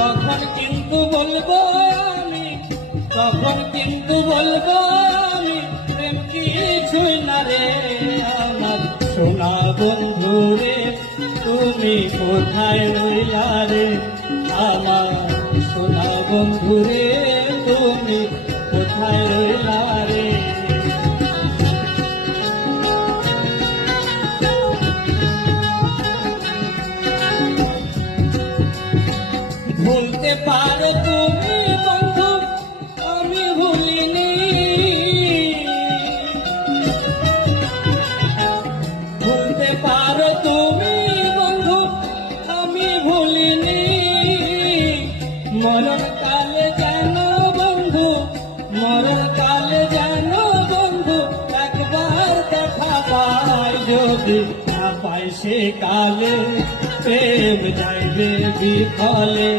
যখন কিন্তু বলবো আমি, তখন কিন্তু বলবো আমি, প্রেম কিছুই না রে আমার সোনা বন্ধু রে, তুমি কোথায় রইলা রে আমার সোনা বন্ধু রে, তুমি কোথায় রইলা রে। ভুলতে পারো তুমি বন্ধু, আমি ভুলিনি, ভুলতে পারো তুমি বন্ধু, আমি ভুলিনি। মরণ কালে যেন বন্ধু, মরণ কালে যেন বন্ধু একবার দেখা পাই, যদি না পাই সে কালে প্রেম যাইবে বিফলে।